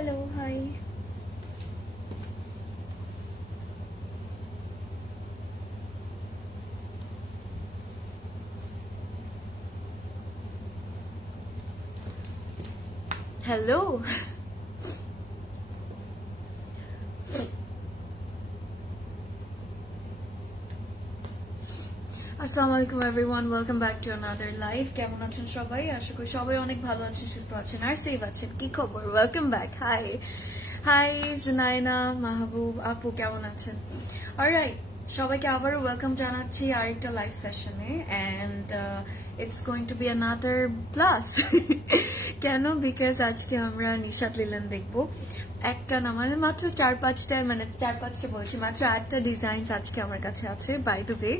hello, hi. Hello. আসসালামু আলাইকুম everyone, welcome back to another live. কেমন আছেন সবাই? আশা করি সবাই অনেক ভালো আছেন, সুস্থ আছেন আর সেফ আছেন। কি খবর? Welcome back. Hi hi Junaina, Mahbub আপু, কেমন আছেন? অলরাইট, সবাইকে আবার ওয়েলকাম জানাচ্ছি আরেকটা লাইভ সেশনে। And it's going to be another blast. কেন? বিকজ আজকে আমরা নিশাত লিলেন দেখবো। একটা না, মানে মাত্র চার পাঁচটা বলছি, মাত্র একটা ডিজাইন আজকে আমার কাছে আছে। By the way,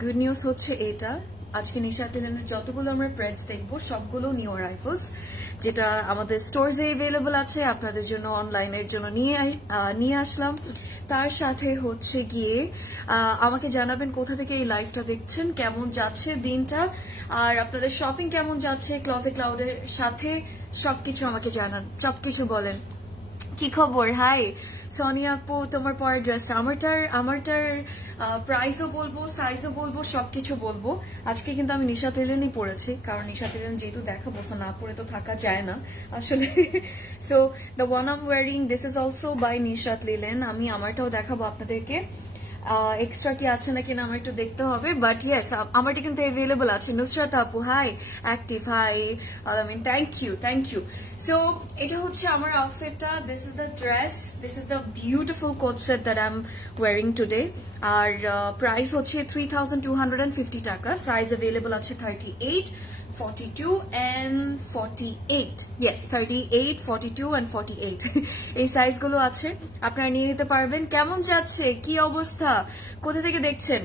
good news হচ্ছে এটা, আজকে নিশাত লিলেনের যতগুলো আমরা প্রেডস দেখবো সবগুলো নিউ অ্যারাইভালস, যেটা আমাদের স্টোরসে অ্যাভেলেবল আছে, আপনাদের জন্য অনলাইনের জন্য নিয়ে আসলাম। তার সাথে হচ্ছে গিয়ে আমাকে জানাবেন কোথা থেকে এই লাইভটা দেখছেন, কেমন যাচ্ছে দিনটা, আর আপনাদের শপিং কেমন যাচ্ছে ক্লজেট ক্লাউডের সাথে। সবকিছু আমাকে জানান, সবকিছু বলেন। কি খবর? হাই সোনিয়া আপু, তোমার পরের ড্রেসটা আমারটার প্রাইসও বলবো, সাইজও বলবো, সবকিছু বলবো। আজকে কিন্তু আমি নিশাত লিলেনই পরেছি, কারণ নিশাত লিলেন যেহেতু দেখাবো, সো না পরে তো থাকা যায় না আসলে। So the one I am wearing, this is also by Nishat Linen. আমি আমারটাও দেখাবো আপনাদেরকে, এক্সট্রা কি আছে নাকি না আমার একটু দেখতে হবে, বাট ইয়েস আমারটা কিন্তু অ্যাভেলেবল আছে। নুসরাত আপু hi, active hi, Alamin thank you. So এটা হচ্ছে আমার আউটফিটটা, this is the dress, this is the beautiful coat set that I am wearing today. আর প্রাইস হচ্ছে 3250 টাকা। সাইজ অ্যাভেলেবল আছে 38, 42 and 48. Yes, 38, 42 and 48. এই সাইজগুলো আছে, আপনারা নিয়ে নিতে পারবেন। কেমন যাচ্ছে, কি অবস্থা, কোথা থেকে দেখছেন?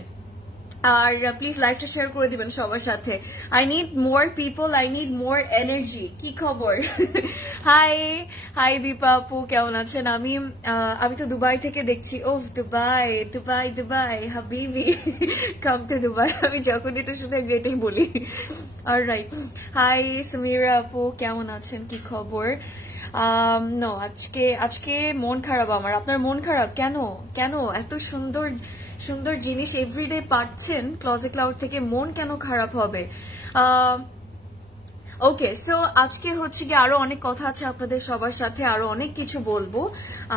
আর প্লিজ লাইভটা শেয়ার করে দিবেন সবার সাথে। I need more people, I need more energy. কি খবর? হাই দীপা আপু, কেমন আছেন? আমি তো দুবাই থেকে দেখছি। ওহ দুবাই হাবিবি, কাম টু দুবাই। আমি যখন এটা শুনে এটাই বলি। অলরাইট, হাই সমীরা আপু, কেমন আছেন? কি খবর? নো, আজকে মন খারাপ আমার। আপনার মন খারাপ কেন? এত সুন্দর জিনিস এভরিডে পাচ্ছেন ক্লজেট ক্লাউড থেকে, মন কেন খারাপ হবে? ওকে, সো আজকে হচ্ছে কি আরো অনেক কথা আছে আপনাদের সবার সাথে, আরো অনেক কিছু বলবো।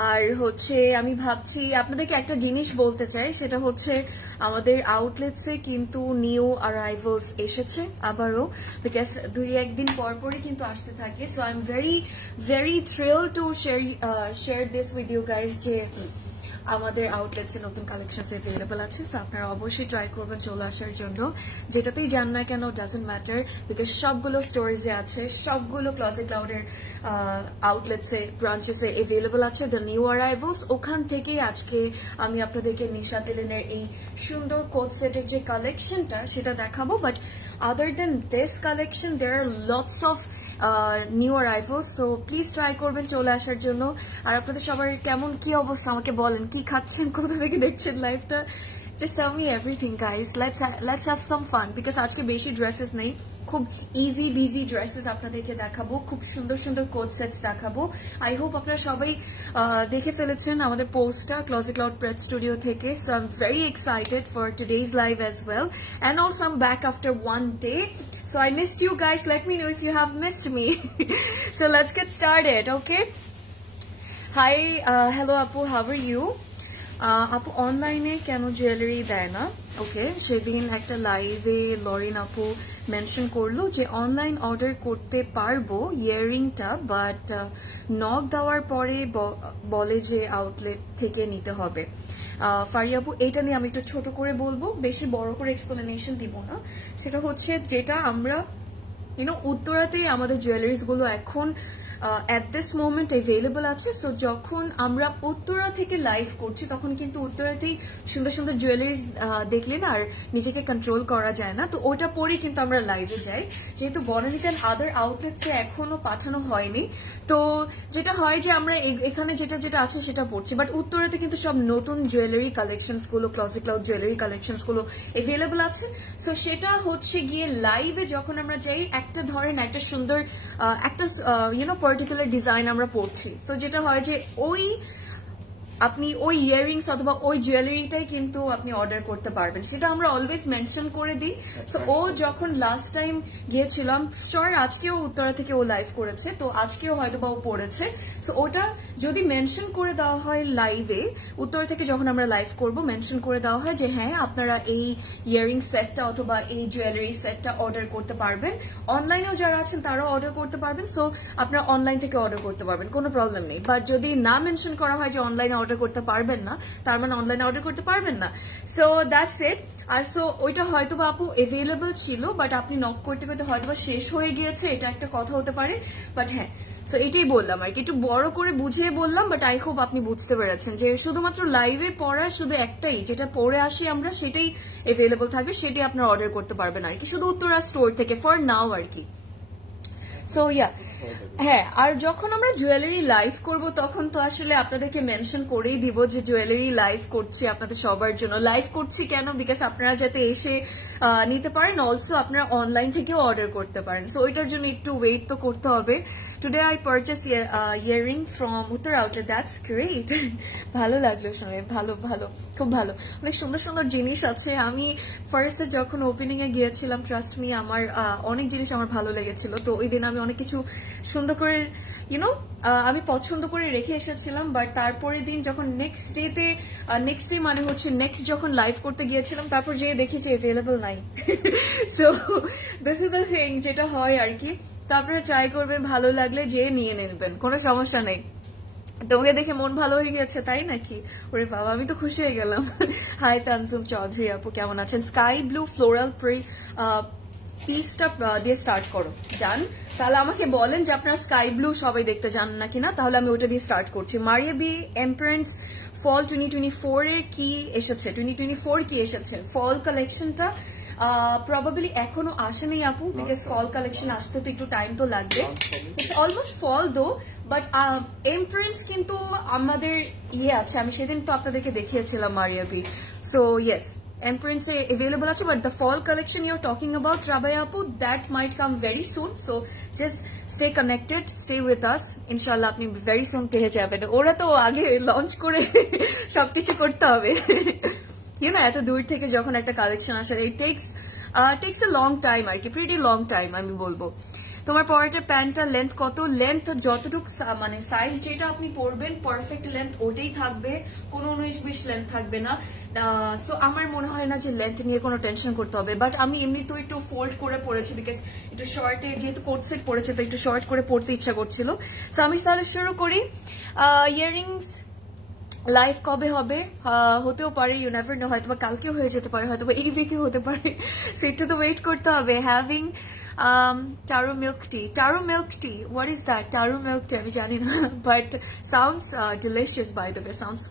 আর হচ্ছে আমি ভাবছি আপনাদেরকে একটা জিনিস বলতে চাই, সেটা হচ্ছে আমাদের আউটলেটসে কিন্তু নিউ অ্যারাইভালস এসেছে আবারও, বিকজ দুই একদিন পরপরই কিন্তু আসতে থাকে। So I am very thrill to share this with you guys, যে আমাদের আউটলেটসে নতুন কালেকশনস অ্যাভেলেবল আছে। সো আপনারা অবশ্যই ট্রাই করবেন চলে আসার জন্য, যেটাতেই যান না কেন, ডাজন্ট ম্যাটার, বিকজ সবগুলো স্টোরেজে আছে, সবগুলো ক্লজেট ক্লাউডের আউটলেটসে, ব্রাঞ্চেসে অ্যাভেলেবল আছে দ্য নিউ অ্যারাইভালস। ওখান থেকেই আজকে আমি আপনাদেরকে নিশাত লিলেনের এই সুন্দর কোট সেটের যে কালেকশনটা সেটা দেখাবো। But other than this collection there are lots of new arrivals, so please try করবেন চলে আসার জন্য। আর আপনাদের সবার কেমন কি অবস্থা আমাকে বলেন, কি খাচ্ছেন, কোথা থেকে দেখছেন লাইভটা, just tell me everything guys. Let's have some fun, because আজকে বেশি ড্রেসেস নেই, খুব ইজি বিজি ড্রেসেস আপনাদেরকে দেখাবো, খুব সুন্দর কোট সেটস দেখাবো। আই হোপ আপনারা সবাই দেখে ফেলেছেন আমাদের পোস্টটা ক্লজেট ক্লাউড প্রেড স্টুডিও থেকে। So I am very excited for today's live as well, and also I am back after one day. So I missed you guys, let me know if you have missed me. So let's get started, okay? Hi, hello Apu, how are you? আপু অনলাইনে কেন jewellery দেয় না? ওকে, সেদিন একটা লাইভে লরিন আপু mention করলো যে অনলাইন অর্ডার করতে পারবো ইয়াররিংটা, বাট নক দেওয়ার পরে বলে যে আউটলেট থেকে নিতে হবে। ফারিয়া আপু, এটা নিয়ে আমি একটু ছোট করে বলবো, বেশি বড় করে এক্সপ্লেনেশন দিব না। সেটা হচ্ছে যেটা আমরা উত্তরাতে আমাদের জুয়েলারিজ গুলো এখন at this moment available আছে। সো যখন আমরা উত্তরা থেকে লাইভ করছি তখন কিন্তু উত্তরাতেই সুন্দর জুয়েলারিজ দেখলে না আর নিজেকে কন্ট্রোল করা যায় না, তো ওটা পরেই কিন্তু আমরা লাইভে যাই। যেহেতু বনানী অ্যান্ড আদার আউটলেটসে এখনো পাঠানো হয়নি, তো যেটা হয় যে আমরা এখানে যেটা আছে সেটা পড়ছি, বাট উত্তরাতে কিন্তু সব নতুন জুয়েলারি কালেকশনস গুলো, ক্লজেট ক্লাউড জুয়েলারি কালেকশনস গুলো অ্যাভেলেবল আছে। সো সেটা হচ্ছে গিয়ে লাইভে যখন আমরা যাই, একটা ধরেন একটা সুন্দর একটা পার্টিকুলার ডিজাইন আমরা পড়ছি। তো যেটা হয় যে আপনি ওই ইয়াররিংস অথবা ওই জুয়েলারিটাই কিন্তু আপনি অর্ডার করতে পারবেন, সেটা আমরা অলওয়েজ মেনশন করে দিই। সো ও যখন লাস্ট টাইম গিয়েছিলাম, শিওর আজকেও উত্তরা থেকে ও লাইভ করেছে, তো আজকেও হয়তো বা ও পড়েছে। সো ওটা যদি মেনশন করে দেওয়া হয় লাইভে, উত্তরা থেকে যখন আমরা লাইভ করব মেনশন করে দেওয়া হয় যে হ্যাঁ আপনারা এই ইয়াররিং সেটটা অথবা এই জুয়েলারি সেটটা অর্ডার করতে পারবেন। অনলাইনেও যারা আছেন তারাও অর্ডার করতে পারবেন, সো আপনারা অনলাইন থেকে অর্ডার করতে পারবেন, কোনো প্রবলেম নেই। বাট যদি না মেনশন করা হয় যে অনলাইনে অর্ডার করতে পারবেন না, তার মানে অনলাইনে অর্ডার করতে পারবেন না। So that's it. আর সো ওইটা হয়তো বা আপু এভেলেবল ছিল, বাট আপনি নক করতে করতে হয়তো বা শেষ হয়ে গিয়েছে, এটা একটা কথা হতে পারে। বাট হ্যাঁ, সো এটাই বললাম আর কি, একটু বড় করে বুঝিয়ে বললাম, বাট আই হোপ আপনি বুঝতে পেরেছেন যে শুধুমাত্র লাইভে পড়া শুধু একটাই, যেটা পড়ে আসি আমরা সেটাই এভেলেবল থাকবে, সেটাই আপনারা অর্ডার করতে পারবেন আর কি, শুধু উত্তরা স্টোর থেকে ফর নাও আর কি। সো ইয়া, হ্যাঁ, আর যখন আমরা জুয়েলারি লাইভ করব তখন তো আসলে আপনাদেরকে মেনশন করেই দিব যে জুয়েলারি লাইভ করছি আপনাদের সবার জন্য। লাইভ করছি কেন? বিকজ আপনারা যাতে এসে নিতে পারেন, অলসো আপনারা অনলাইন থেকেও অর্ডার করতে পারেন। সো ওইটার জন্য একটু ওয়েট তো করতে হবে। Today I purchase earring from উত্তর আউটলেট। দ্যাটস গ্রেট, ভালো লাগলো শুনে, ভালো ভালো, খুব ভালো, অনেক সুন্দর সুন্দর জিনিস আছে। আমি ফার্স্টে যখন ওপেনিং এ গিয়েছিলাম, ট্রাস্ট মি, আমার অনেক জিনিস আমার ভালো লেগেছিল। তো ওই দিন আমি অনেক কিছু সুন্দর করে আমি পছন্দ করে রেখে এসেছিলাম। বাট তারপরের দিন যখন নেক্সট ডে মানে হচ্ছে নেক্সট যখন লাইভ করতে গিয়েছিলাম, তারপর যেয়ে দেখি যে অ্যাভেলেবল নাই। So this is the thing, যেটা হয় আর কি। তো আপনারা ট্রাই করবেন, ভালো লাগলে যেয়ে নিয়ে নেবেন, কোনো সমস্যা নেই। তোমাকে দেখে মন ভালো হয়ে গেছে তাই নাকি? ওরে বাবা, আমি তো খুশি হয়ে গেলাম। হাই তানজুম চৌধুরী আপু, কেমন আছেন? স্কাই ব্লু ফ্লোরাল পিসটা দিয়ে স্টার্ট করো। ডান, তাহলে আমাকে বলেন যে আপনারা স্কাই ব্লু সবাই দেখতে চান নাকি না, তাহলে আমি ওটা দিয়ে স্টার্ট করছি। মারিয়া বি এম্পারেন্স ফল 2024 এর কি এসেছে? 2024 কি এসেছে? ফল কালেকশনটা প্রবাবলি এখনো আসেনি আপু, বিকজ ফল কালেকশন আসতে তো একটু টাইম তো লাগবে। ইটস অলমোস্ট ফল দো, বাট এম্পারেন্স কিন্তু আমাদের আছে, আমি সেদিন তো আপনাদেরকে দেখিয়েছিলাম Maria B. So yes, Emprance available আছে, but the fall collection you're talking about, Rabaya Apu, that might come very soon. So just stay connected, stay with us. Inshallah, আপনি very soon পেয়ে যাবেন। ওরা তো আগে লঞ্চ করে সবকিছু করতে হবে। এত দূর থেকে যখন একটা কালেকশন আসে, it takes a long time আর কি, pretty long time আমি বলবো। তোমার পরের প্যান্টটার লেন্থ কত? লেন্থ যতটুক মানে সাইজ যেটা আপনি পরবেন পারফেক্ট লেন্থ ওটাই থাকবে, কোনো 19-20 লেন্থ থাকবে না। সো আমার মনে হয় না যে লেন্থ নিয়ে কোনো টেনশন করতে হবে। বাট আমি এমনি তো একটু ফোল্ড করে পরেছি, বিকজ একটু শর্টে যেহেতু কোট সেট পরেছে, তো একটু শর্ট করে পরতে ইচ্ছা করছিল। সো আমি তাহলে শুরু করি। ইয়াররিংস লাইভ কবে হবে? হতেও পারে, ইউ নেভার নো, হয়তো বা কালকেও হয়ে যেতে পারে, হয়তো বা এই উইকে হতে পারে। সো একটু তো ওয়েট করতে হবে। Having taro milk tea, what is that? Taro milk tea আমি জানি না, but sounds delicious by the way, sounds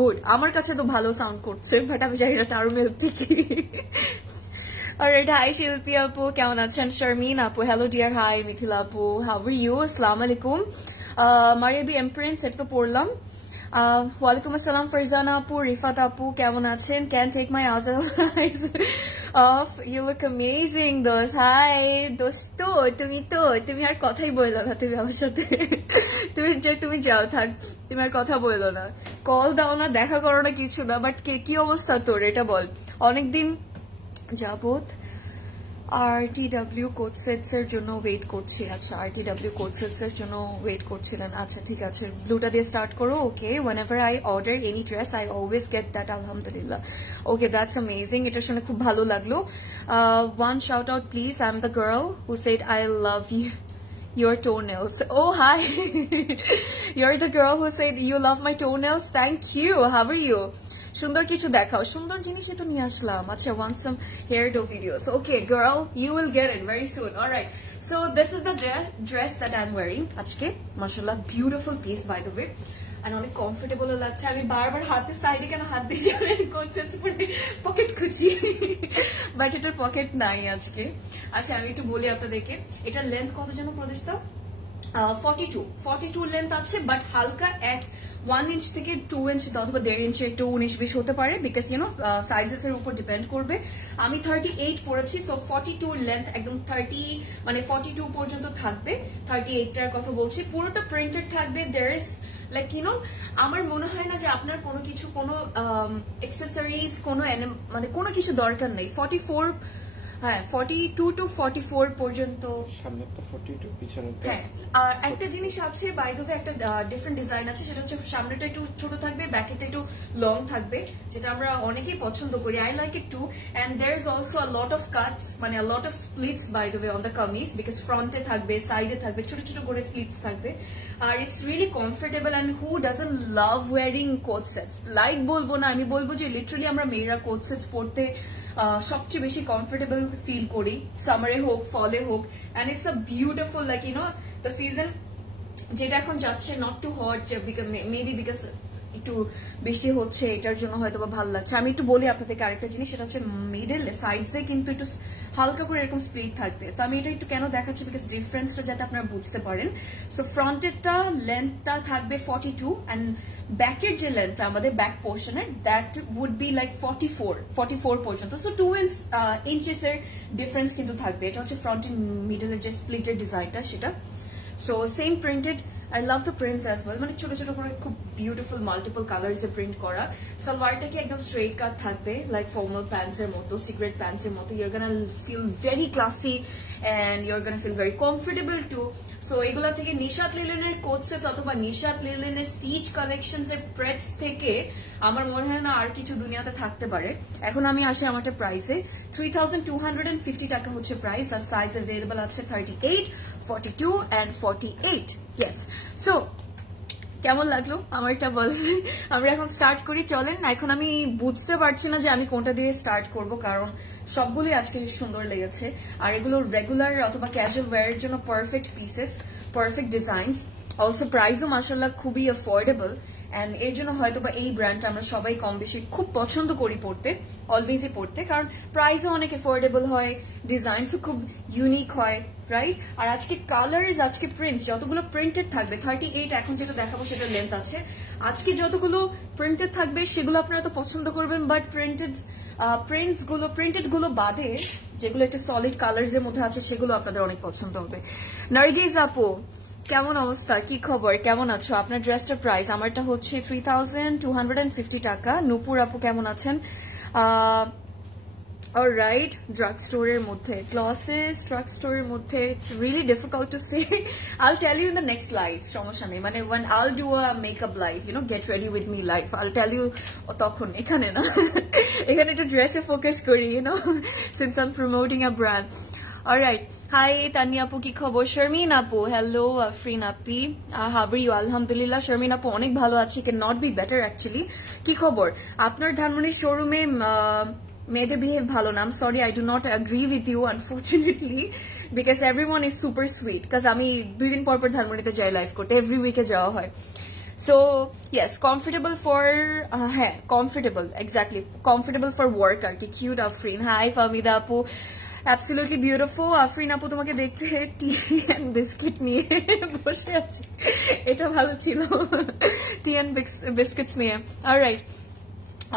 good, আমার কাছে তো ভালো সাউন্ড করছে, বাট আমি জানি না taro milk tea কি। Alright, hi শিল্পী আপু, কেমন আছেন? শারমিন আপু, hello dear, hi মিথিলা আপু, how are you? আসসালামু আলাইকুম। মারিয়া বি এম্পারেন্স এটা তো পড়লাম। ওয়ালাইকুম আসসালাম ফারজানা আপু, রিফাত আপু, কেমন আছেন? Can take my eyes off, you look amazing দোস্ত। হাই দোস্ত, তুমি আর কথাই বললো না, তুমি আমার সাথে তুমি যাও, থাক, তুমি আর কথা বললো না, কল দাও না, দেখা করো না, কিছু না। বাট কি অবস্থা তোর এটা বল। অনেকদিন যাবত RTW কোড সেটস এর জন্য ওয়েট করছি। আচ্ছা, RTW কোড সেটস এর জন্য ওয়েট করছিলেন, আচ্ছা ঠিক আছে, ব্লুটা দিয়ে স্টার্ট করো। ওকে, whenever I order any dress I always get that, alhamdulillah. Okay, that's amazing, এটা শুনে খুব ভালো লাগলো। One shout out please, I'm the girl who said I love you your toenails. Oh hi. You're the girl who said you love my toenails. Thank you, how are you? সুন্দর কিছু দেখাও, সুন্দর জিনিসই তো নিয়ে আসলাম। আচ্ছা, want some hair do videos. Okay girl, you will get it very soon. Alright, so this is the dress that I'm wearing আজকে। মাশাআল্লাহ, beautiful piece by the way, and অনেক কমফোর্টেবল লাগছে। আমি বারবার হাতের সাইডে কেন হাত দিয়েছি, পকেট খুঁজি, বাট এটার পকেট নাই আজকে। আচ্ছা, আমি একটু বলি আপনাদেরকে, এটার লেন্থ কত যেন প্রদেশ দাও? 42 লেন্থ আছে, বাট হালকা 1 ইঞ্চ থেকে 2 ইঞ্চ অথবা 1.5 ইঞ্চি একটু 19-20 হতে পারে, বিকজ সাইজেস এর উপর ডিপেন্ড করবে। আমি 38 পরেছি, সো 42 লেন্থ একদম 30 মানে 42 পর্যন্ত থাকবে। 38 টার কথা বলছি, পুরোটা প্রিন্টেড থাকবে। দেয়ার ইজ লাইক আমার মনে হয় না যে আপনার কোনো কিছু কোনো অ্যাক্সেসরিজ কোনো মানে কোনো কিছু দরকার নেই। 44 হ্যাঁ 42 to 44 পর্যন্ত সামনে একটা 42 পিছনে। হ্যাঁ, আর একটা জিনিস আছে বাই দ্য ওয়ে, একটা ডিফারেন্ট ডিজাইন আছে, সেটা হচ্ছে সামনেটা একটু ছোট থাকবে, ব্যাকেটা একটু লং থাকবে, যেটা আমরা অনেকেই পছন্দ করি। I like it too. And there is also a lot of cuts, মানে a lot of splits by the way on the kameez, because ফ্রন্টে থাকবে, সাইডে থাকবে, ছোট ছোট করে স্প্লিটস থাকবে। আর it's really comfortable. And who doesn't love wearing coat sets? Like বলবো না, আমি বলবো যে লিটারালি আমরা মেয়েরা কোট সেটস পরতে সবচেয়ে বেশি কমফোর্টেবল ফিল করি, সামারে হোক ফলে হোক। And it's a beautiful like the season যেটা এখন যাচ্ছে, not too hot, maybe because একটু বৃষ্টি হচ্ছে, এটার জন্য হয়তো বা ভালো লাগছে। আমি একটু বলি আপনাদেরকে আরেকটা জিনিস, সেটা হচ্ছে মিডল সাইডসে কিন্তু একটু হালকা করে এরকম স্প্লিট থাকবে। তো আমি এটা একটু কেন দেখাচ্ছি, বিকজ ডিফারেন্সটা যাতে আপনারা বুঝতে পারেন। সো ফ্রন্টেরটা লেন্থটা থাকবে 42, অ্যান্ড ব্যাকের যে লেন্থটা আমাদের ব্যাক পোর্শনের, দ্যাট উড বি লাইক 44 পর্যন্ত। সো 2 ইঞ্চেস এর ডিফারেন্স কিন্তু থাকবে। এটা হচ্ছে ফ্রন্টের মিডলের যে স্প্লিটের ডিজাইনটা সেটা। So same printed, I love the prints as well, মানে ছোট ছোট করে খুব বিউটিফুল মাল্টিপল কালার্স এ প্রিন্ট করা। সালোয়ারটা কি একদম স্ট্রেট কাট থাকবে, লাইক ফর্মাল প্যান্টস এর মতো, সিক্রেট প্যান্টস এর মতো। You're gonna feel very classy and you're gonna feel very comfortable too. So এগুলা থেকে নিশাত লিলেনের কোট সেট অথবা নিশাত লিলেনের স্টিচ কালেকশনস এর প্রেস থেকে আমার মনে হয় না আর কিছু দুনিয়াতে থাকতে পারে। এখন আমি আসি আমারটা প্রাইসে। 3250 টাকা হচ্ছে প্রাইস, আর সাইজ অ্যাভেলেবল আছে 38, 42 and 48। ইয়েস। সো কেমন লাগলো আমারটা বলেন। আমরা এখন স্টার্ট করি, চলেন। এখন আমি বুঝতে পারছি না যে আমি কোনটা দিয়ে স্টার্ট করব, কারণ সবগুলোই আজকে সুন্দর লেগেছে। আর এগুলো রেগুলার অথবা ক্যাজুয়াল ওয়্যারের জন্য perfect pieces, perfect designs. Also প্রাইসও মাশাআল্লাহ খুবই অ্যাফোর্ডেবল। এন্ড এর জন্য হয়তো বা এই ব্র্যান্ডটা আমরা সবাই কম বেশি খুব পছন্দ করি পড়তে, অলওয়েজই পড়তে, কারণ প্রাইসও অনেক অ্যাফোর্ডেবল হয়, ডিজাইনসও খুব ইউনিক হয়, রাইট? আর আজকে কালার্স, আজকে প্রিন্টস যতগুলো প্রিন্টেড থাকবে, 38 এখন যেটা দেখাবো সেটা লেন্থ আছে, আজকে যতগুলো প্রিন্টেড থাকবে সেগুলো আপনারা তো পছন্দ করবেন, বাট প্রিন্টেড গুলো বাদে যেগুলো একটু সলিড কালার্স এর মধ্যে আছে সেগুলো আপনাদের অনেক পছন্দ হবে। নার্গিস আপু কেমন অবস্থা, কি খবর, কেমন আছো? আপনার ড্রেসটার প্রাইস আমারটা হচ্ছে 3250 টাকা। নূপুর আপু কেমন আছেন? অলরাইট, ড্রাগ স্টোরের মধ্যে, গ্লসেস ড্রাগ স্টোরের মধ্যে, it's really difficult to say. I'll tell you in the next live, সমস্যা নেই, মানে when I'll do a makeup live, get ready with me live, I'll tell you তখন, এখানে না। এখানে একটু ড্রেসে ফোকাস করি, since I'm promoting a brand. Alright, hi Tanya আপু, কি খবর? শারমিন আপু, hello Afrin Api, how are you? আলহামদুলিল্লাহ। শারমিন আপু অনেক ভালো আছি, can not be better actually। কি খবর আপনার? ধানমন্ডি শোরুমে মেয়েদের বিহেভ ভালো না? I'm sorry, I do not agree with you unfortunately, because everyone is super sweet, because আমি 2 দিন পর পর ধানমন্ডিতে যাই লাইভ করতে, every week-এ যাওয়া হয়। So yes, comfortable for comfortable, exactly, comfortable for work আর কি। কিউট আফরিন, হাই ফামিদা আপু, absolutely beautiful। আফরিন আপু তোমাকে দেখতে টি এন্ড বিস্কিট নিয়ে বসে আছি, এটা ভালো ছিল, টি এন্ড বিস্কিটস নিয়ে। অলরাইট,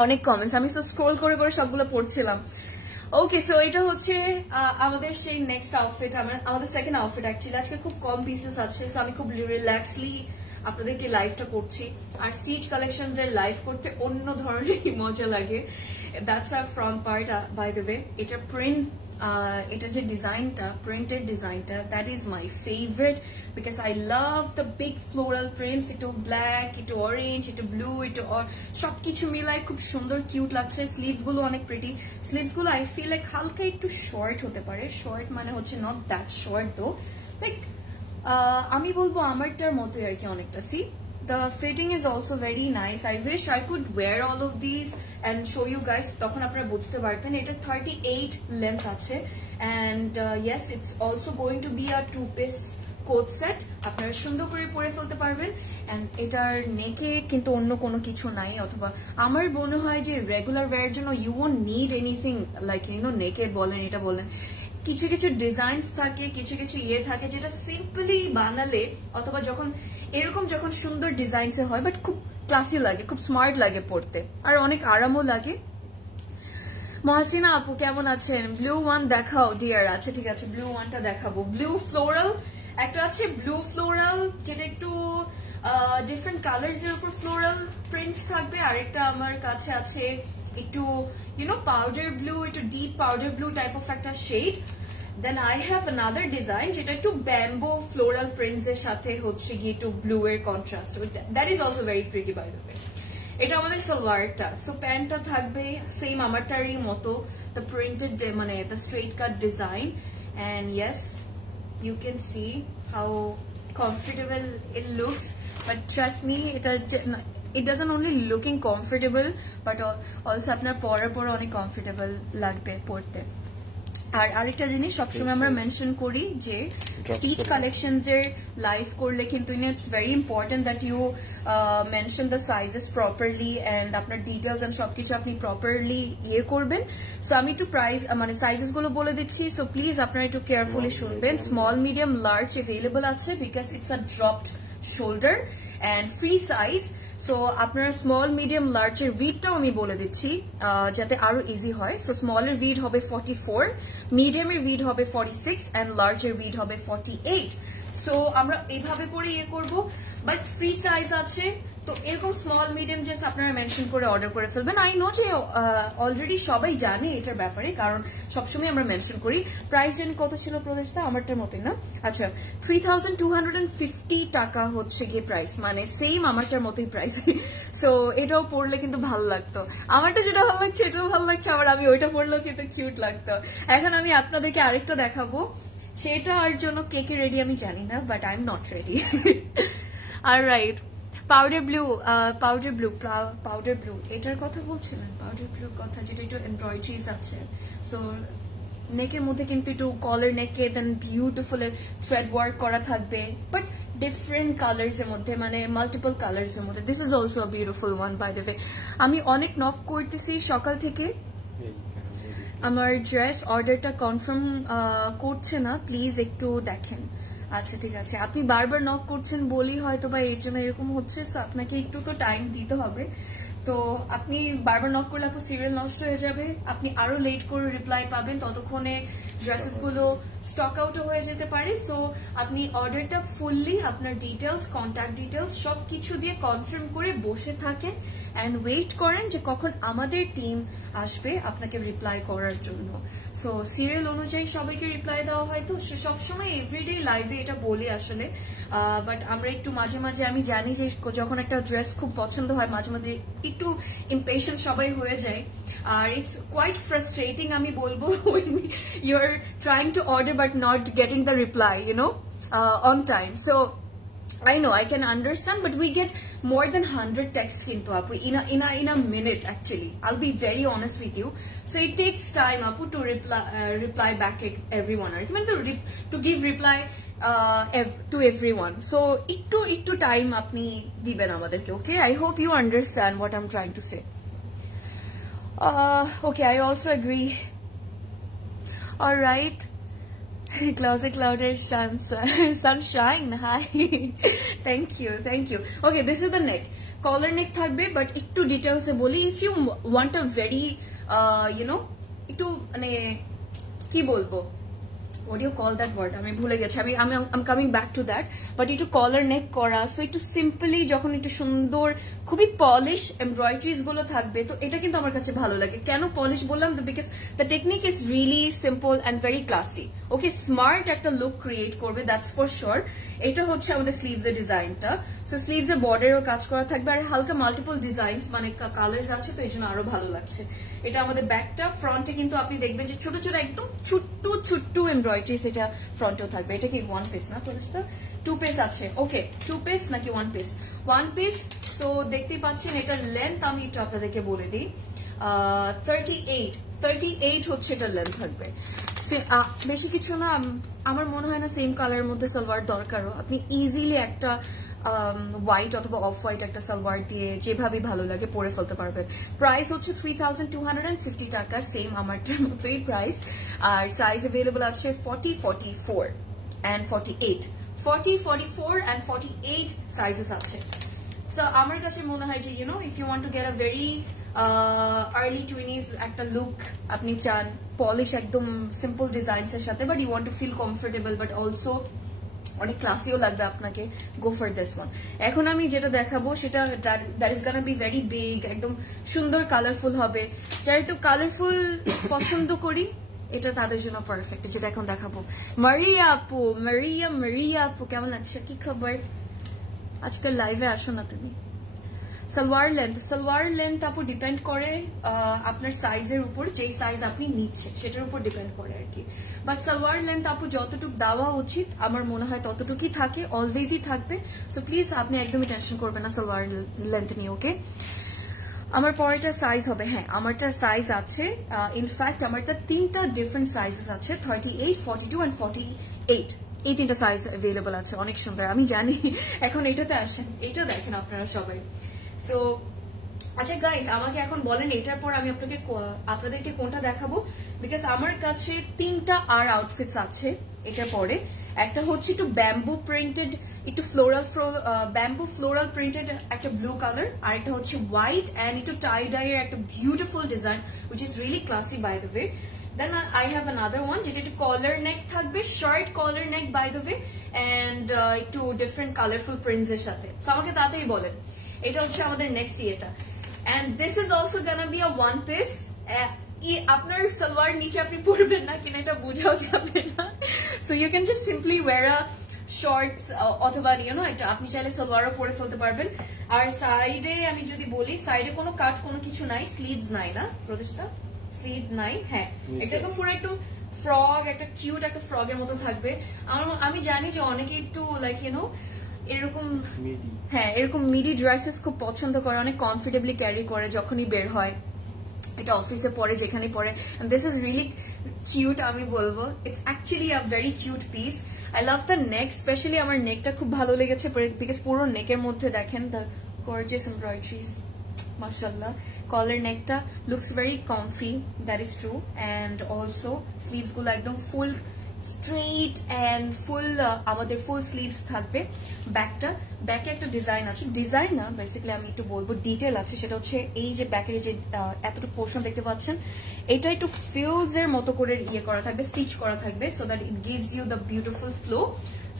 অনেক কমেন্টস, আমি তো স্ক্রোল করে করে সবগুলো পড়ছিলাম। ওকে, সো এটা হচ্ছে আমাদের সেই নেক্সট আউটফিট, আমাদের সেকেন্ড আউটফিট অ্যাকচুয়ালি। আজকে খুব কম পিসেস আছে, সো আমি খুব রিল্যাক্সলি আপনাদেরকে লাইভটা করছি। আর স্টিচ কালেকশনস এর লাইভ করতে অন্য ধরনের মজা লাগে। That's our front part, by the way. এটা প্রিন্ট, এটা যে ডিজাইনটা, প্রিন্টেড ডিজাইনটা, that is my favourite, because I love the big floral prints. একটু ব্ল্যাক, একটু অরেঞ্জ, একটু ব্লু, একটু সবকিছু মিলাই খুব সুন্দর কিউট লাগছে। স্লিভস গুলো অনেক প্রিটি। স্লিভস গুলো আই ফিল লাইক হালকা একটু শর্ট হতে পারে, শর্ট মানে হচ্ছে not that short though, like আমি বলবো আমারটার মতোই আর কি অনেকটা। See, the fitting is also very nice. I wish I could wear all of these and show you guys, তখন আপনারা বুঝতে পারতেন। এটা 38 লেন্থ আছে, and yes, it's also going to be a 2-piece coat set, আপনারা সুন্দর করে পরে ফেলতে পারবেন। এন্ড এটার নেকে কিন্তু অন্য কোনো কিছু নাই, অথবা আমার মনে হয় যে রেগুলার ওয়্যার জন্য you won't need anything like নেকে বলেন, এটা বলেন, কিছু কিছু ডিজাইনস থাকে, কিছু কিছু ইয়ে থাকে যেটা সিম্পলি বানালে অথবা যখন এরকম যখন সুন্দর ডিজাইনসে হয় বাট খুব ক্লাসি লাগে, খুব স্মার্ট লাগে পড়তে, আর অনেক আরামও লাগে। মহাসিনা আপু কেমন আছেন? ব্লু ওয়ান দেখাও ডিয়ার। আচ্ছা ঠিক আছে, ব্লু ওয়ানটা দেখাবো। ব্লু ফ্লোরাল একটা আছে, ব্লু ফ্লোরাল যেটা একটু ডিফারেন্ট কালার্স এর উপর ফ্লোরাল প্রিন্টস থাকবে। আরেকটা আমার কাছে আছে একটু পাউডার ব্লু, একটু deep powder blue type of একটা শেড। Then I have another design যেটা একটু ব্যাম্বো ফ্লোরাল প্রিন্টস এর সাথে হচ্ছে গিয়ে একটু ব্লু এর contrast, that is also very pretty by the way. এটা আমাদের সালোয়ারটা। সো প্যান্টটা থাকবে সেম আমারটারই মতো, দ্য প্রিন্টেড মানে the straight cut design, and yes you can see how comfortable it looks, but trust me এটা it doesn't only looking comfortable but also আপনার পরার পর অনেক কমফর্টেবল লাগবে পড়তে। আর আরেকটা জিনিস সবসময় আমরা মেনশন করি যে স্টিচ কালেকশনস এর লাইভ করলে কিন্তু it's very important that you mention the sizes properly and আপনার ডিটেলস এন্ড সবকিছু আপনি প্রপারলি ইয়ে করবেন। সো আমি একটু প্রাইস মানে সাইজেস গুলো বলে দিচ্ছি, সো প্লিজ আপনারা একটু কেয়ারফুলি শুনবেন। স্মল, মিডিয়াম, লার্জ অ্যাভেলেবল আছে because it's a dropped shoulder and free size. So আপনারা স্মল, মিডিয়াম, লার্জের উইডটাও আমি বলে দিচ্ছি যাতে আরো ইজি হয়। সো স্মলের উইড হবে 44, মিডিয়ামের উইড হবে 46 এন্ড লার্জের উইড হবে 48। সো আমরা এইভাবে করে ইয়ে করবো, বাট ফ্রি সাইজ আছে। তো এরকম স্মল, মিডিয়াম জাস্ট আপনারা মেনশন করে অর্ডার করে ফেলবেন। আই নো যে অলরেডি সবাই জানে এটার ব্যাপারে, কারণ সবসময় আমরা মেনশন করি। প্রাইস জানি কত ছিল প্রবেশটা? আমারটার মতোই না? আচ্ছা, 3250 টাকা হচ্ছে গিয়ে প্রাইস, মানে সেম আমারটার মতোই প্রাইস। সো এটাও পড়লে কিন্তু ভালো লাগতো, আমারটা যেটা ভালো লাগছে এটাও ভালো লাগছে, আবার আমি ওইটা পড়লেও কিন্তু কিউট লাগতো। এখন আমি আপনাদেরকে আরেকটা দেখাবো, সেটা আর জন্য কে কে রেডি আমি জানি না, but I am not ready. Alright, powder blue, powder blue এটার কথা বলছিলেন? পাউডার ব্লু কথা যেটা একটু এমব্রয়ডারিজ আছে। সো নেকের মধ্যে কিন্তু একটু কলার নেকে দেন বিউটিফুল থ্রেড ওয়ার্ক করা থাকবে, বাট ডিফারেন্ট কালার্স এর মধ্যে, মানে মাল্টিপল কালার্স এর মধ্যে। This is also a beautiful one by the way. আমি অনেক নক করতেছি সকাল থেকে, আমার ড্রেস অর্ডারটা কনফার্ম করছে না, প্লিজ একটু দেখেন। আচ্ছা ঠিক আছে, আপনি বারবার নক করছেন বলি হয়তো বা এর জন্য এরকম হচ্ছে, আপনাকে একটু তো টাইম দিতে হবে। তো আপনি বারবার নক করলে আপনার সিরিয়াল নষ্ট হয়ে যাবে, আপনি আরো লেট করে রিপ্লাই পাবেন, ততক্ষণে ড্রেসেস গুলো স্টক আউট হয়ে যেতে পারে। সো আপনি অর্ডারটা ফুললি আপনার ডিটেলস, কন্ট্যাক্ট ডিটেলস সবকিছু দিয়ে কনফার্ম করে বসে থাকেন অ্যান্ড ওয়েট করেন যে কখন আমাদের টিম আসবে আপনাকে রিপ্লাই করার জন্য। সো সিরিয়াল অনুযায়ী সবাইকে রিপ্লাই দেওয়া হয়, তো সবসময় এভরিডে লাইভে এটা বলি আসলে, বাট আমরা একটু মাঝে মাঝে, আমি জানি যে যখন একটা ড্রেস খুব পছন্দ হয় মাঝে মাঝে একটু ইম্পেশেন্ট সবাই হয়ে যায়, আর ইটস কোয়াইট ফ্রাস্ট্রেটিং আমি বলবো when you are trying to order but not getting the reply on time. So I know, I can understand, but we get more than 100 texts kintu apu in a minute actually. I'll be very honest with you. So it takes time apu to reply back everyone. I mean to give reply to everyone. So ittu time apni diben amaderke, okay? I hope you understand what I'm trying to say. Okay, I also agree. All right. Closet clouded sunshine. Hi. Thank you. Okay, this is the neck. Collar neck thakbe, but একটু details এ বলি, if you want a very একটু মানে কি বলবো, what do you call that word? আমি ভুলে গেছি, I'm coming back to that. But একটু কলার নেক করা, সো একটু সিম্পলি যখন একটু সুন্দর খুবই পলিশ এমব্রয়ডারিজ গুলো থাকবে, তো এটা কিন্তু আমার কাছে ভালো লাগে। কেন পলিশ বললাম? Because the technique is really simple and very classy. Okay, smart একটা লুক ক্রিয়েট করবে, দ্যাটস ফর শিওর। এটা হচ্ছে আমাদের স্লিভস এর ডিজাইনটা। সো স্লিভস এর বর্ডারও কাজ করা থাকবে, আর হালকা মাল্টিপল ডিজাইনস মানে কালার্স আছে, তো এই জন্য আরো ভালো লাগছে। এটা আমাদের ব্যাকটা, ফ্রন্টে কিন্তু আপনি দেখবেন যে ছোট ছোট একদম ছোট্ট এমব্রয়ডারিজ এটা ফ্রন্টেও থাকবে। এটা কি ওয়ান পিস না? টু পিস আছে। ওকে, টু পিস নাকি one piece? One piece. So দেখতেই পাচ্ছেন এটার লেন্থ আমি একটু আপনাদেরকে বলে দিই, 38 হচ্ছে এটার লেন্থ থাকবে। বেশি কিছু না, আমার মনে হয় না সেম কালারের মধ্যে সালোয়ার দরকারও। আপনি ইজিলি একটা হোয়াইট অথবা অফ হোয়াইট একটা সালোয়ার দিয়ে যেভাবে ভালো লাগে পরে ফেলতে পারবেন। প্রাইস হচ্ছে 3250 টাকা, সেম আমারটার মতোই প্রাইস। আর সাইজ অ্যাভেলেবল আছে 40, 44 and 48, 40, 44 and 48 সাইজেস আছে। সো আমার কাছে মনে হয় যে if you want to get a very early 20s একটা লুক আপনি চান, পলিশ একদম সিম্পল ডিজাইনস এর সাথে, but you want to feel comfortable but also অনেক ক্লাসিও লাগবে আপনাকে, গো ফর দিস ওয়ান। এখন আমি যেটা দেখাবো সেটা that is gonna be very big, একদম সুন্দর কালারফুল হবে। যারা একটু কালারফুল পছন্দ করি এটা তাদের জন্য পারফেক্ট। যেটা এখন দেখাবো, মারিয়া আপু, মারিয়া আপু কেমন আছে, কি খবর? আজকাল লাইভে আসো না তুমি। সালোয়ার লেন্থ আপু ডিপেন্ড করে আপনার সাইজের উপর, যেই সাইজ আপনি নিচ্ছেন সেটার উপর ডিপেন্ড করে আর কি। বাট সালোয়ার লেন্থ আপু যতটুকু দেওয়া উচিত আমার মনে হয় ততটুকুই থাকে, অলওয়েজই থাকবে। সো প্লিজ আপনি একদমই টেনশন করবেন না সালোয়ার লেন্থ নিয়ে, ওকে? আমার পরেরটা সাইজ হবে, হ্যাঁ আমারটা সাইজ আছে, ইনফ্যাক্ট আমারটা 3টা ডিফারেন্ট সাইজেস আছে, 38, 42 and 48। এই 3টা সাইজ অ্যাভেলেবল আছে, অনেক সুন্দর আমি জানি। এখন এইটাতে আসেন, এইটা দেখেন আপনারা সবাই। সো আচ্ছা গাইস, আমাকে এখন বলেন এটার পর আমি আপনাদেরকে কোনটা দেখাবো, বিকজ আমার কাছে 3টা আর আউটফিটস আছে এটার পরে। একটা হচ্ছে একটু ব্যাম্বু প্রিন্টেড, একটু ব্যাম্বু ফ্লোরাল প্রিন্টেড একটা ব্লু কালার, আর একটা হচ্ছে হোয়াইট অ্যান্ড একটু টাই ডাই এর একটা beautiful design which is really classy by the way. Then I have another one যেটা একটু কলার নেক থাকবে, short collar neck by the way, and একটু ডিফারেন্ট কালারফুল প্রিন্টস এর সাথে। সো আমাকে তাড়াতাড়ি বলেন এটা হচ্ছে আমাদের নেক্সট ইয়েটা। And this is also gonna be a one piece. আপনার সালোয়ার নিচে আপনি পরবেন না কিনা এটা বোঝাও যাবে না, so you can just simply wear a shorts অথবা একটা আপনি চাইলে সালোয়ারও পরে ফেলতে পারবেন। আর সাইডে আমি যদি বলি, সাইডে কোনো কাট কোনো কিছু নাই, স্লিভস নাই না প্রতিষ্ঠা, স্লিভ নাই, হ্যাঁ এটা তো পুরো একটু ফ্রগ, একটা কিউট একটা ফ্রগের মতো থাকবে। আমি জানি যে অনেকে একটু লাইক এরকম, হ্যাঁ এরকম মিডি ড্রেসেস খুব পছন্দ করে, অনেক কমফোর্টেবলি ক্যারি করে যখনই বের হয়, এটা অফিসে পরে যেখানে পরে। দিস ইজ রিয়েলি কিউট, আমি বলবো it's actually a very cute piece. I love the neck, specially আমার নেকটা খুব ভালো লেগেছে বিকজ পুরো নেকের মধ্যে দেখেন দ্য গর্জিয়াস এমব্রয়ডারিজ, মাশাআল্লাহ। কলার নেকটা looks very comfy, that is true. And also sleeves গুলো একদম ফুল স্ট্রেট অ্যান্ড ফুল, আমাদের ফুল স্লিভস থাকবে। ব্যাকে একটা ডিজাইন আছে, ডিজাইন না বেসিক্যালি আমি একটু বলবো ডিটেল আছে, সেটা হচ্ছে এই যে ব্যাকের যে এতটুকু পোর্শন দেখতে পাচ্ছেন এটা একটু ফিলস এর মতো করে করা থাকবে, স্টিচ করা থাকবে, so that it gives you the beautiful flow.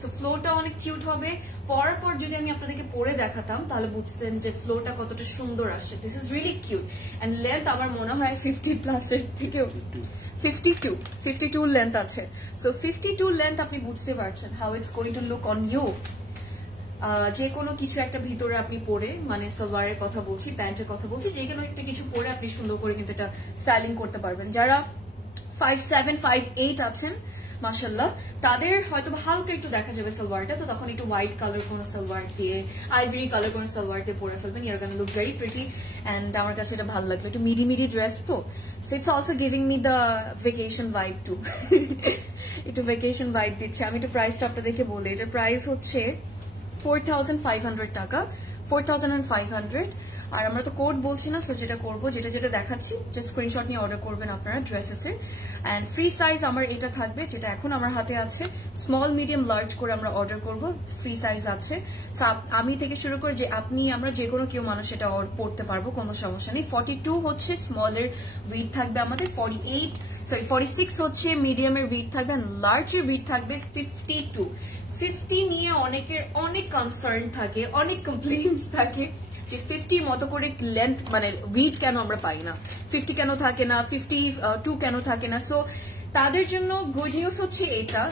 So ফ্লোটা অনেক কিউট হবে। পরার পর যদি আমি আপনাদেরকে পরে দেখাতাম তাহলে বুঝতেন যে ফ্লোটা কতটা সুন্দর আসছে। This is really cute. And length আমার মনে হয় 50+ এর থেকেও 52 লেন্থ আছে। সো 52 লেন্থ আপনি বুঝতে পারছেন how it's going to look on you. যে কোনো কিছু একটা ভিতরে আপনি পরে, মানে সালোয়ারের কথা বলছি, প্যান্টের কথা বলছি, যে কোনো একটা কিছু পরে আপনি সুন্দর করে কিন্তু এটা স্টাইলিং করতে পারবেন। যারা 5'7", 5'8" আছেন মাশাআল্লাহ, তাদের হয়তো হালকা একটু দেখা যাবে সালোয়ারটা, তো তখন একটু হোয়াইট কালার কোনো সালোয়ার দিয়ে, আইভরি কালার কোনো সালোয়ার দিয়ে পরে ফেলবেন। Your gonna look very pretty and আমার কাছে এটা ভালো লাগবে। একটু মিডি ড্রেস তো, so it's also giving me the vacation vibe too. একটু ভেকেশন ভাইব দিচ্ছে। আমি একটু প্রাইসটা আপনাদেরকে বলি, এটার প্রাইস হচ্ছে 4500 টাকা, 4500। আর আমরা তো কোড বলছি না, সো যেটা করবো, যেটা দেখাচ্ছি জাস্ট স্ক্রিনশট নিয়ে অর্ডার করবেন আপনারা ড্রেসেসের। অ্যান্ড ফ্রি সাইজ আমার এটা থাকবে, যেটা এখন আমার হাতে আছে, স্মল মিডিয়াম লার্জ করে আমরা অর্ডার করবো, ফ্রি সাইজ আছে। সো আমি থেকে শুরু করে যে আমরা যে কোনো কেউ মানুষ এটা পড়তে পারবো, কোনো সমস্যা নেই। 42 হচ্ছে স্মলের উইড থাকবে আমাদের, 46 হচ্ছে মিডিয়ামের উইড থাকবে, অ্যান্ড লার্জের উইড থাকবে 52। 50 নিয়ে অনেকের অনেক কনসার্ন থাকে, অনেক কমপ্লেইন্স থাকে যে 50 মতো করে লেন্থ মানে উইড কেন আমরা পাই না, 50 কেন থাকে না, 52 কেন থাকে না। সো তাদের জন্য গুড নিউজ হচ্ছে এটা,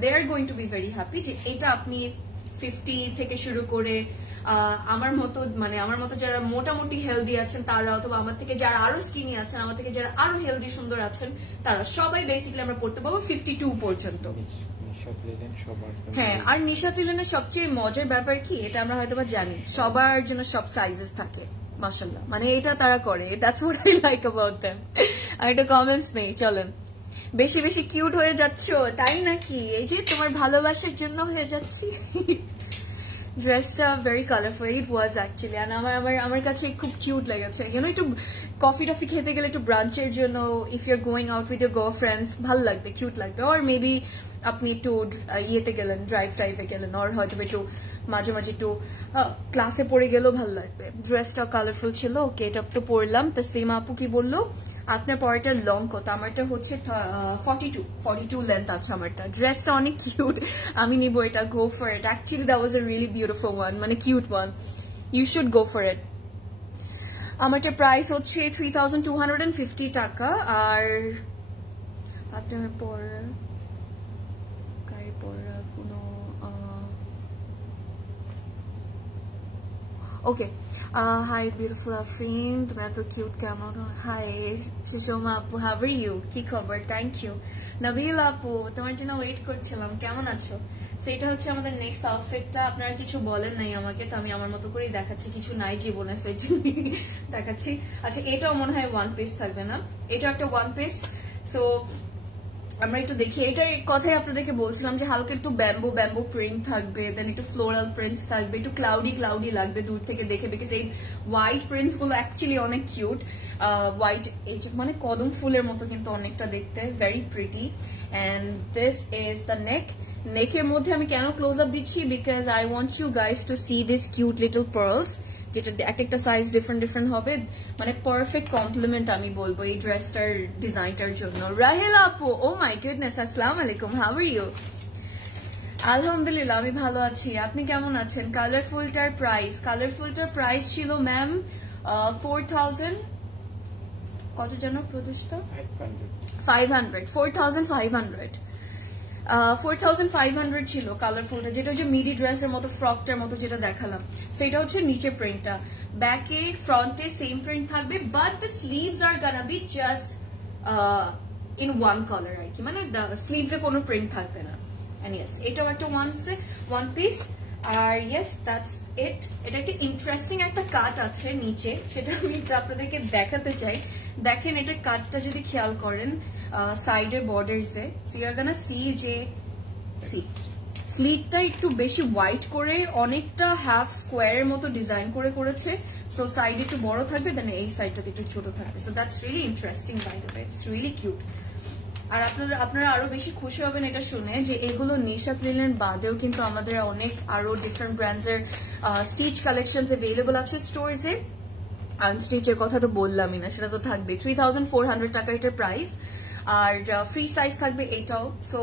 they are going to be very happy যে এটা আপনি 50 থেকে শুরু করে আমার মতো যারা মোটামুটি হেলদি আছেন তারা, অথবা আমার থেকে যারা আরো স্কিনি আছেন, আমার থেকে যারা আরো হেলদি সুন্দর আছেন, তারা সবাই বেসিক্যালি আমরা পড়তে পারবো 52 পর্যন্ত। হ্যাঁ, আর নিশাত লিলেনের সবচেয়ে মজার ব্যাপার কি, এটা আমরা হয়তো জানি সবার জন্য সব সাইজেস থাকে মাশাআল্লাহ, মানে এটা তারা করে, that's what I like about them. আর একটা কমেন্টস নেই, চলেন বেশি বেশি কিউট হয়ে যাচ্ছ তাই নাকি, এই যে তোমার ভালোবাসার জন্য হয়ে যাচ্ছি। ড্রেসটা very colourful it was actually and আমার কাছে খুব কিউট লেগেছে ইউনো একটু কফি টফি খেতে গেলে একটু ব্রাঞ্চের জন্য if your going out with your girlfriends ভালো লাগবে কিউট লাগবে অর মেবি আপনি একটু ইয়েতে গেলেন ড্রাইভ টাইভে গেলেন অর হয়তো একটু মাঝে মাঝে একটু ক্লাসে পড়ে গেলেও ভালো লাগবে ড্রেসটা কালারফুল ছিল ওকে এটা তো পরলাম তসলিমা আপু কি বললো আপনার পরেটা লং কত আমারটা হচ্ছে 42 লেন্থ আছে আমারটা ড্রেসটা অনেক কিউট আমি নিব এটা go for it actually that was a really beautiful one মানে cute one you should go for it আমারটা প্রাইস হচ্ছে 3250 টাকা আর আপনার পর গায়ে পরা কোনো ওকে হাই বিউটিফুল আফরিন তুমি এত কিউট কেমন হাই সুষমা আপু হাউ আর ইউ কি খবর থ্যাংক ইউ নবীল আপু তোমার জন্য ওয়েট করছিলাম কেমন আছো সেটা হচ্ছে আমাদের নেক্সট আউটফিটটা আপনারা কিছু বলেন নাই আমাকে তো আমি আমার মতো করেই দেখাচ্ছি কিছু নাই জীবনে সেট দেখাচ্ছি আচ্ছা এটাও মনে হয় ওয়ান পিস থাকবে না এটা একটা ওয়ান পিস সো আমরা একটু দেখি এটার কথাই আপনাদেরকে বলছিলাম যে হালকা একটু ব্যাম্বো প্রিন্ট থাকবে দেন একটু ফ্লোরাল প্রিন্টস থাকবে একটু ক্লাউডি লাগবে দূর থেকে দেখে বিকজ এই হোয়াইট প্রিন্টস গুলো অ্যাকচুয়ালি অনেক কিউট হোয়াইট এই মানে কদম ফুলের মতো কিন্তু অনেকটা দেখতে very pretty and this is the নেকের মধ্যে আমি কেন ক্লোজ আপ দিচ্ছি because I want you guys to see this cute little pearls যেটা একটা সাইজ ডিফারেন্ট হবে মানে পারফেক্ট কমপ্লিমেন্ট আমি বলবো এই ড্রেসটার ডিজাইনটার জন্য রাহেলা আপু ও মাই গুডনেস আসসালামু আলাইকুম হাউ আর ইউ আলহামদুলিল্লাহ আমি ভালো আছি আপনি কেমন আছেন কালারফুলটার প্রাইস ছিল ম্যাম 4000 কত জানো প্রতিষ্ঠা 4500 4500 ছিল কালারফুলটা যেটা হচ্ছে মিডি ড্রেসের মতো ফ্রকটার মতো যেটা দেখালাম সেটা হচ্ছে নিচে প্রিন্টটা ব্যাকে ফ্রন্টে সেম প্রিন্ট থাকবে but the sleeves are gonna be just in one colour আর কি মানে স্লিভসে কোনো প্রিন্ট থাকবে না এন্ড ইয়েস এটাও একটা ওয়ান পিস আর ইয়েস দ্যাটস ইট এটা একটা ইন্টারেস্টিং একটা কাট আছে নিচে সেটা আমি আপনাদেরকে দেখাতে চাই দেখেন এটা কাটটা যদি খেয়াল করেন সাইডের বর্ডারসে so you are gonna see যে স্লিভটা একটু বেশি হোয়াইট করে অনেকটা হাফ স্কোয়ারের মতো ডিজাইন করেছে সো সাইড একটু বড় থাকবে দেন এই সাইডটাতে একটু ছোট থাকবে so that's really interesting by the way it's really cute আর আপনারা আরো বেশি খুশি হবেন এটা শুনে যে এগুলো নিশাত লিনেন বাদেও কিন্তু আমাদের অনেক আরো ডিফারেন্ট ব্র্যান্ডস এর স্টিচ কালেকশনস अवेलेबल আছে স্টোরসে আনস্টিচের কথা তো বললামই না সেটা তো থাকবে 3400 টাকা এটার প্রাইস আর ফ্রি সাইজ থাকবে এটাও সো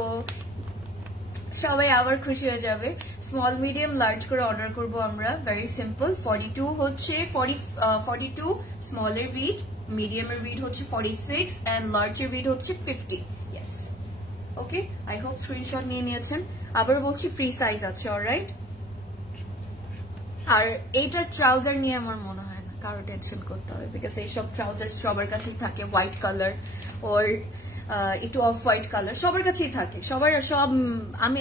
সবাই আবার খুশি হয়ে যাবে স্মল মিডিয়াম লার্জ করে অর্ডার করব আমরা ভেরি সিম্পল 42 হচ্ছে 42 স্মলের উইড মিডিয়ামের উইড হচ্ছে 46 এন্ড লার্জের উইড হচ্ছে 50 yes okay I hope screenshot নিয়ে নিয়েছেন আবার বলছি ফ্রি সাইজ আছে অলরাইট আর এইটার ট্রাউজার নিয়ে আমার মনে হয় না কারো টেনশন করতে হবে বিকজ এইসব ট্রাউজার সবার কাছেই থাকে হোয়াইট কালার ওর একটু অফ হোয়াইট কালার সবার কাছেই থাকে সব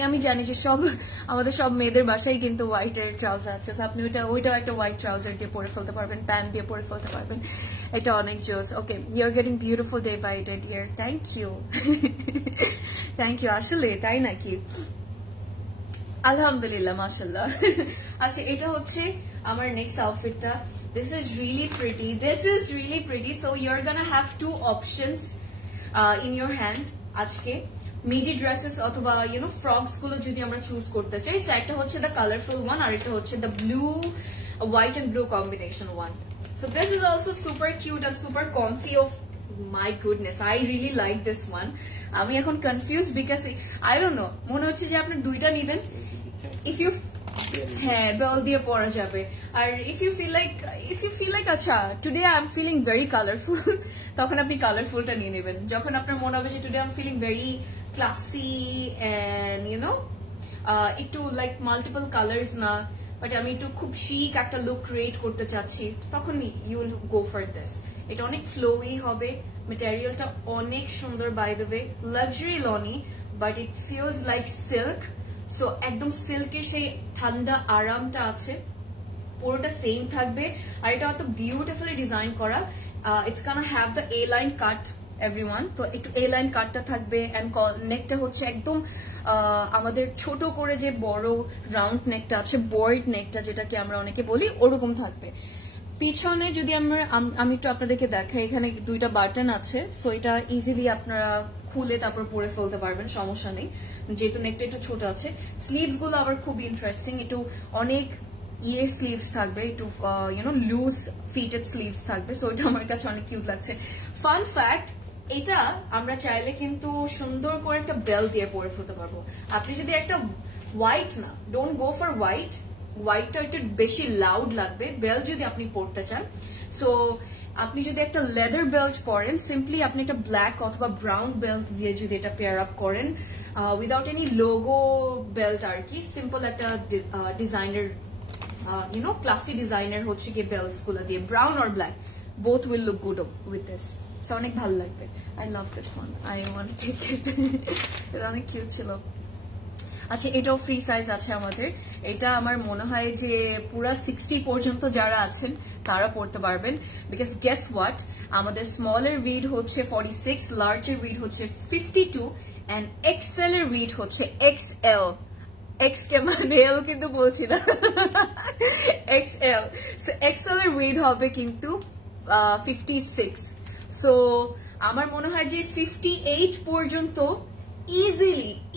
আমি জানি যে আমাদের সব মেয়েদের বাসায় কিন্তু হোয়াইট এর ট্রাউজার আছে আপনি ওইটাও একটা হোয়াইট ট্রাউজার দিয়ে পরে ফেলতে পারবেন প্যান্ট দিয়ে পরে ফেলতে পারবেন এটা অনেক জোস okay you are getting beautiful day by day dear thank you আসলে তাই নাকি আলহামদুলিল্লাহ মাশাআল্লাহ আচ্ছা এটা হচ্ছে আমার নেক্সট আউটফিটটা this is really pretty so you're gonna have two options in your hand আজকে মিডি ড্রেসেস অথবা ফ্রকস গুলো যদি আমরা চুজ করতে চাই সো একটা হচ্ছে দ্য কালারফুল ওয়ান আর একটা হচ্ছে the blue white and blue combination one so this is also super cute and super comfy of my goodness I really like this one আমি এখন confuse because I don't know মনে হচ্ছে যে আপনি দুইটা নেবেন ইফ ইউ হ্যাঁ bell দিয়ে পরা যাবে আর ইফ ইউ ফিল লাইক আচ্ছা today I am feeling very colourful তখন আপনি কালারফুলটা নিয়ে নেবেন যখন আপনার মনে হবে যে today I am feeling very classy and একটু লাইক মাল্টিপল কালার্স না বাট আমি একটু খুব শিক একটা লুক ক্রিয়েট করতে চাচ্ছি তখন you will go for this এটা অনেক ফ্লোই হবে ম্যাটেরিয়ালটা অনেক সুন্দর বাই দ্য ওয়ে লাক্সারি লনি but it feels like silk so একদম সিল্কের সেই ঠান্ডা আরামটা আছে পুরোটা সেম থাকবে আর এটা অত বিউটিফুলি ডিজাইন করা it's gonna have the A line cut everyone. তো একটু এ লাইন কাটটা থাকবে এন্ড নেকটা হচ্ছে একদম আমাদের ছোট করে যে বড় রাউন্ড নেকটা আছে, বয়েড নেকটা যেটাকে আমরা অনেকে বলি, ওরকম থাকবে। পিছনে যদি আমি একটু আপনাদেরকে দেখাই, এখানে দুইটা বাটন আছে, সো এটা ইজিলি আপনারা খুলে তারপর পরে ফেলতে পারবেন, সমস্যা নেই, যেহেতু নেকটা একটু ছোট আছে। স্লিভস গুলো আবার খুব ইন্টারেস্টিং, একটু অনেক স্লিভস থাকবে, একটু লুজ ফিটেড স্লিভস থাকবে, সো এটা আমার কাছে অনেক কিউট লাগছে। ফান ফ্যাক্ট, এটা আমরা চাইলে কিন্তু সুন্দর করে একটা বেল্ট দিয়ে পরে ফেলতে পারবো। আপনি যদি একটা হোয়াইট না, ডোন্ট গো ফর হোয়াইটটা একটু বেশি লাউড লাগবে, বেল্ট যদি আপনি পরতে চান। সো আপনি যদি একটা লেদার বেল্ট পরেন, সিম্পলি আপনি একটা ব্ল্যাক অথবা ব্রাউন বেল্ট দিয়ে যদি এটা পেয়ার আপ করেন, উইদাউট এনি লোগো বেল্ট আর কি, সিম্পল একটা ডিজাইনের ক্লাসি ডিজাইনের হচ্ছে কি বেল্টস গুলো দিয়ে, brown or black, both will look good with this. So অনেক ভালো লাগবে। I love this one. I want to take it. এটা অনেক কিউট ছিল। আচ্ছা, এটাও ফ্রি সাইজ আছে আমাদের। এটা আমার মনে হয় যে পুরা 60 পর্যন্ত যারা আছেন তারা পড়তে পারবেন, বিকজ গেস হোয়াট, আমাদের স্মলের উইড হচ্ছে 46, লার্জের উইড হচ্ছে 52 এন্ড এক্সেল এর উইড হচ্ছে XL। এক্স কে মানে এল কিন্তু বলছি না, XL। সো XL এর উইড হবে কিন্তু 56। সো আমার মনে হয় যে 58 পর্যন্ত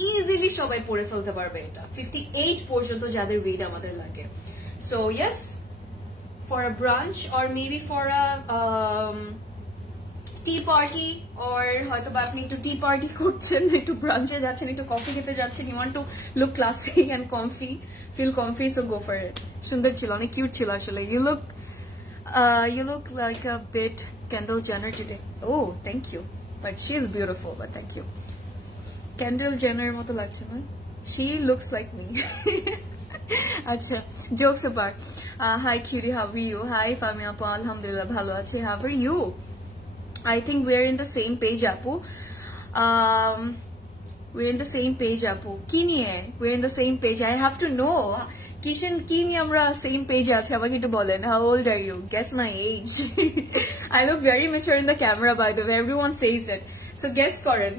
ইজিলি সবাই পরে ফেলতে পারবে এটা, 58 পর্যন্ত যাদের ওয়েট আমাদের লাগে। So yes, for a branch or maybe for a tea party, or হয়তো বা আপনি একটু টি পার্টি করছেন, একটু ব্রাঞ্চে যাচ্ছেন, একটু কফি খেতে যাচ্ছেন, you want to look classy and comfy, feel comfy, so go for it. সুন্দর ছিল, অনেক কিউট ছিল আসলে। You look like a bit Kendall Jenner today. Oh, thank you. But she is beautiful, but thank you. Kendall Jenner মতো লাগছে না? She looks like me. আচ্ছা, jokes apart. Hi cutie, how are you? Hi Fami Apu, alhamdulillah ভালো আছি. How are you? I think we're in the same page, Apu. We're in the same page, Apu. কি নিয়ে? We're in the same page. I have to know. কি নিয়ে আমরা same পেজে আছে আমাকে একটু বলেন। How old are you? Guess my age. I look very mature in the camera, by the way. Everyone says it. So guess করেন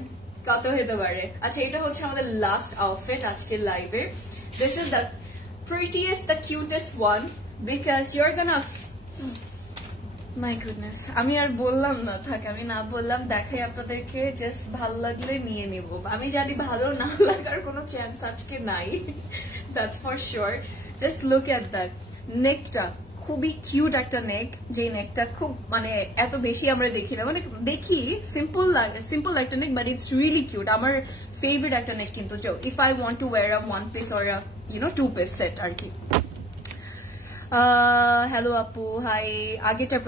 কত হতে পারে। আচ্ছা, এটা হচ্ছে আমাদের লাস্ট আউটফিট আজকের লাইভে। This is the prettiest, the cutest one, because you're gonna... My goodness, আমি আর বললাম না, থাক আমি না বললাম, দেখাই আপনাদেরকে, জাস্ট ভালো লাগলে নিয়ে নেব। আমি জানি ভালো না লাগার কোনো চান্স আজকে নাই, that's for sure. Just look at that. নেকটা খুবই কিউট একটা নেক, যে নেকটা খুব মানে এত বেশি আমরা দেখি না, মানে দেখি সিম্পল একটা neck, but it's really cute. আমার ফেভারিট একটা নেক কিন্তু, if I want to wear a one piece or a two piece set আর কি। হ্যালো আপু, হাই। আগেরটা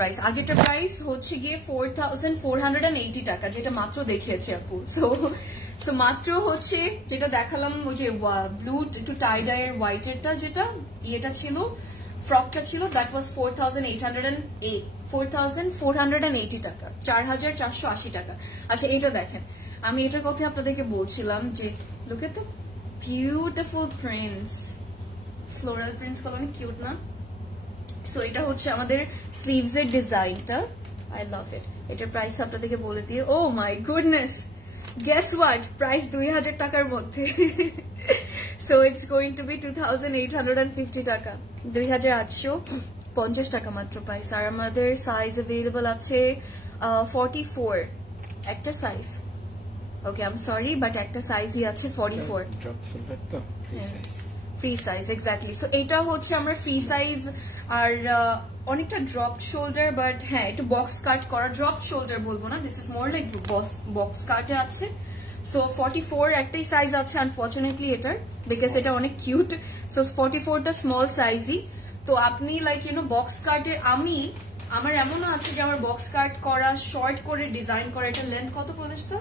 প্রাইস হচ্ছে গিয়ে 4,480 টাকা, যেটা মাত্র দেখিয়েছে আপু। সো মাত্র হচ্ছে যেটা দেখালাম, ওই যে ব্লু একটু টাই ডাইয়ের হোয়াইটেরটা, যেটা ইয়েটা ছিল, ফ্রকটা ছিল, দ্যাট ওয়াজ 4,480 টাকা, 4,480 টাকা। আচ্ছা, এটা দেখেন, আমি এটার কথা আপনাদেরকে বলছিলাম যে look at the beautiful prints, floral prints গুলো অনেক কিউট না? সো এটা হচ্ছে আমাদের স্লিভস এর ডিজাইনটা, আই লাভ ইট। এটার প্রাইস আপনাদেরকে বলে দিয়ে, oh my goodness, guess what, price 2,000 টাকার মধ্যে। So it's going to be 2,850 টাকা, 2,850 টাকা মাত্র প্রাইস। আর আমাদের সাইজ অ্যাভেলেবল আছে 44, একটা size. Okay, I am sorry, but একটা সাইজই আছে 44, ফ্রি সাইজ, এক্স্যাক্টলি। সো এটা হচ্ছে আমরা ফ্রি সাইজ, আর অনেকটা ড্রপ শোল্ডার, বাট হ্যাঁ একটু বক্স কাট করা, ড্রপ শোল্ডার বলবো না, this is more like box কাটে আছে। সো 44 একটাই সাইজ আছে আনফর্চুনেটলি এটার, বিকজ এটা অনেক কিউট। সো 44টা স্মল সাইজই। তো আপনি লাইক বক্স কাটে, আমার এমনও আছে যে আমার বক্স কাট করা, শর্ট করে ডিজাইন করা, এটা লেন্থ কত প্রদেশটা,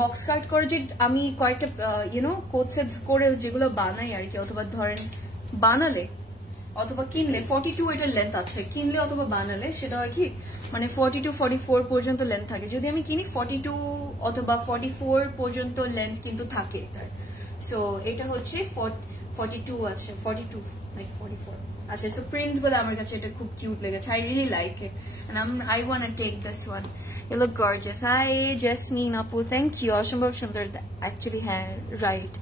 বক্স কাট করে যে আমি কয়েকটা কোট সেটস করে যেগুলো বানাই আর কি, অথবা ধরেন বানালে অথবা কিনলে 42 এটার লেন্থ আছে, কিনলে অথবা বানালে সেটা হয় কি মানে 42, 44 পর্যন্ত লেন্থ থাকে। যদি আমি কিনি 42 অথবা 44 পর্যন্ত লেন্থ কিন্তু থাকে এটার। সো এটা হচ্ছে 42 আছে, 42 লাইক 44। আচ্ছা, সো প্রিন্টস গুলো আমার কাছে এটা খুব কিউট লেগেছে, I really like it. and I want to take this one. You look gorgeous. Hi Jasmine Apu, thank you. অসম্ভব সুন্দর actually হ্যাঁ right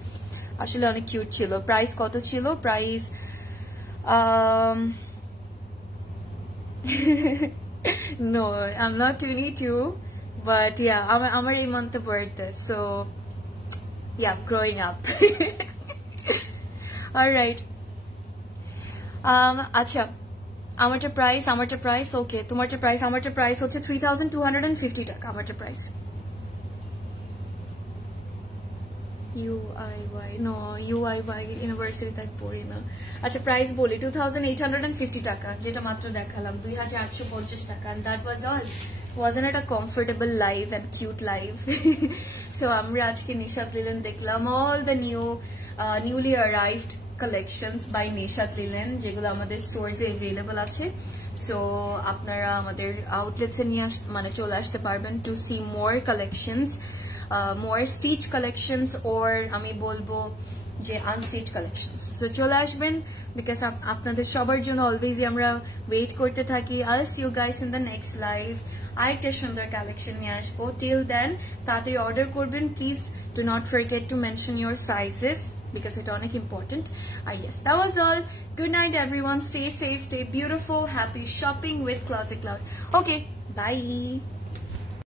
আসলে অনেক কিউট ছিল প্রাইস কত ছিল price no I'm not 22 but yeah আমার এই month birthday so yeah growing up all right আচ্ছা আমারটা প্রাইস ওকে তোমারটা প্রাইস হচ্ছে 3250 টাকা আমারটা price UIY no UIY university তাই পড়ি না আচ্ছা প্রাইস বলি 2850 টাকা যেটা মাত্র দেখালাম 2850 টাকা and that was all wasn't it a comfortable live and cute live so আমরা আজকে নিশাত লিলেন দেখলাম all the newly arrived collections by Nishat linen যেগুলো আমাদের স্টোরসে अवेलेबल আছে সো আপনারা আমাদের আউটলেটসে নিয়ে মানে চলে আসতে পারবেন to see more collections more stitch collections or আমি বলবো যে unstitched collections so চলে আসবেন because আপনাদের সবার জন্য always আমরা wait করতে থাকি I'll see you guys in the next live আরেকটা সুন্দর কালেকশন নিয়ে আসবো till then তাড়াতাড়ি অর্ডার করবেন please do not forget to mention your sizes because it's অনেক important yes that was all good night everyone stay safe stay beautiful happy shopping with Closet Cloud okay bye